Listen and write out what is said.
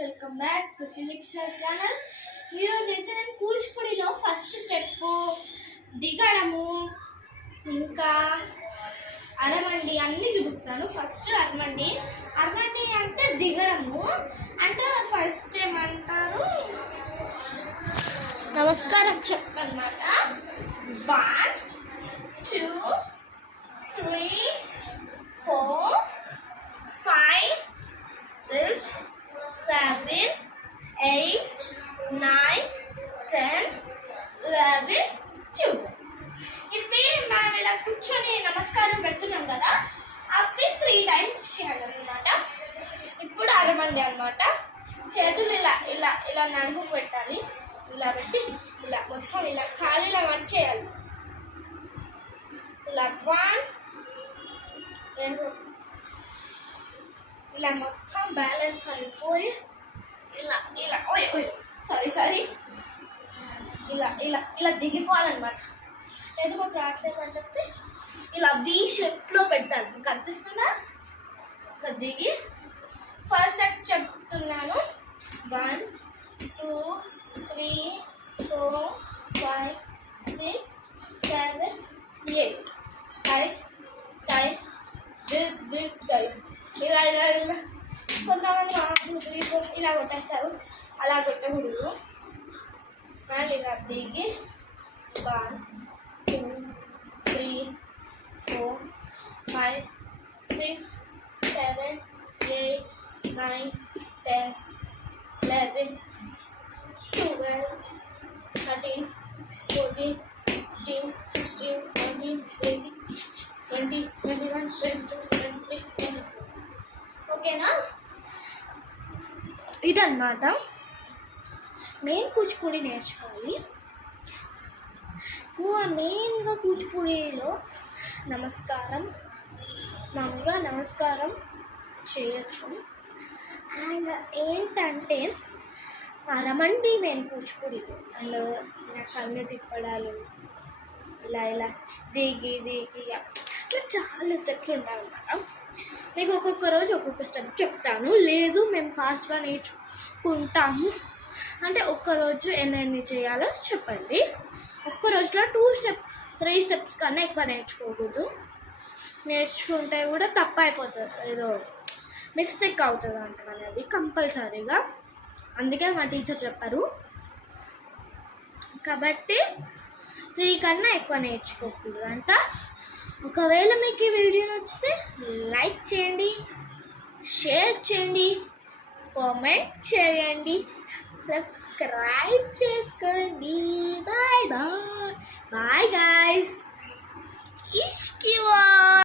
Welcome back to Shiliksha channel. ఈరోజు అయితే నేను కూచిపూడిలో ఫస్ట్ స్టెప్ దిగడము ఇంకా అరమండి అన్నీ చూపిస్తాను. ఫస్ట్ అరమండి అంటే దిగడము అంటే ఫస్ట్ ఏమంటారు నమస్కారం చెప్పన్నమాట. 1 2 3 4 5 6 7 8 9 10 11 12. ఇవి మనం ఇలా కూర్చొని నమస్కారం పెడుతున్నాం కదా, అవి 3 టైమ్స్ చేయాలన్నమాట. ఇప్పుడు అరమండి అన్నమాట. చేతులు ఇలా ఇలా ఇలా నడుము పెట్టాలి, ఇలా పెట్టి ఇలా మొత్తం ఇలా ఖాళీలా చేయాలి. ఇలా 1 2 ఇలా మొత్తం బ్యాలెన్స్ అయిపోయి ఇలా ఇలా సారీ ఇలా ఇలా ఇలా దిగిపోవాలన్నమాట. లేదు మాకు రావట్లేదు అని చెప్తే ఇలా వి షేప్లో పెట్టాలి. కనిపిస్తుందా? ఇంకా దిగి ఫస్ట్ స్టెప్ చెప్తున్నాను. 1 2 3 4 5 6 7 8 టై ఇలా ఇలా ఇలా కొంతమంది 1 2 3 4 ఇలా కొట్టేస్తారు. అలా కొట్టకూడదు. అండ్ ఇలా దిగి 1 2 3 4 5 6 7 8 9 10 11 12 13 14 15 16 17 18 20 21 22 23 24. ఓకేనా? ఇదన్నమాట మెయిన్ కూచిపూడి నేర్చుకోవాలి. మెయిన్గా కూచిపూడిలో నమస్కారం మామూలుగా నమస్కారం చేయొచ్చు. అండ్ ఏంటంటే అరమండి మెయిన్ కూచిపూడిలో. అండ్ ఇలా కన్ను తిప్పడాలు, ఇలా ఇలా దిగి అట్లా చాలా స్టెప్స్ ఉంటాయి అన్నమాట. మీకు ఒక్కొక్క రోజు ఒక్కొక్క స్టెప్ చెప్తాను. లేదు మేము ఫాస్ట్గా నేర్చుకుంటాము అంటే ఒక్కరోజు ఎన్ని చేయాలో చెప్పండి. ఒక్క రోజులో 3 స్టెప్స్ కన్నా ఎక్కువ నేర్చుకోకూడదు. నేర్చుకుంటే కూడా తప్పు అయిపోతుంది, ఏదో మిస్టేక్ అవుతుంది అంటారు అనేది కంపల్సరీగా. అందుకే మా టీచర్ చెప్పారు. కాబట్టి 3 కన్నా ఎక్కువ నేర్చుకోకూడదు అంట. ఒకవేళ మీకు ఈ వీడియో నచ్చితే లైక్ చేయండి, షేర్ చేయండి, కామెంట్ చేయండి, సబ్స్క్రైబ్ చేసుకోండి. Bye bye bye guys. ఇష్కివా.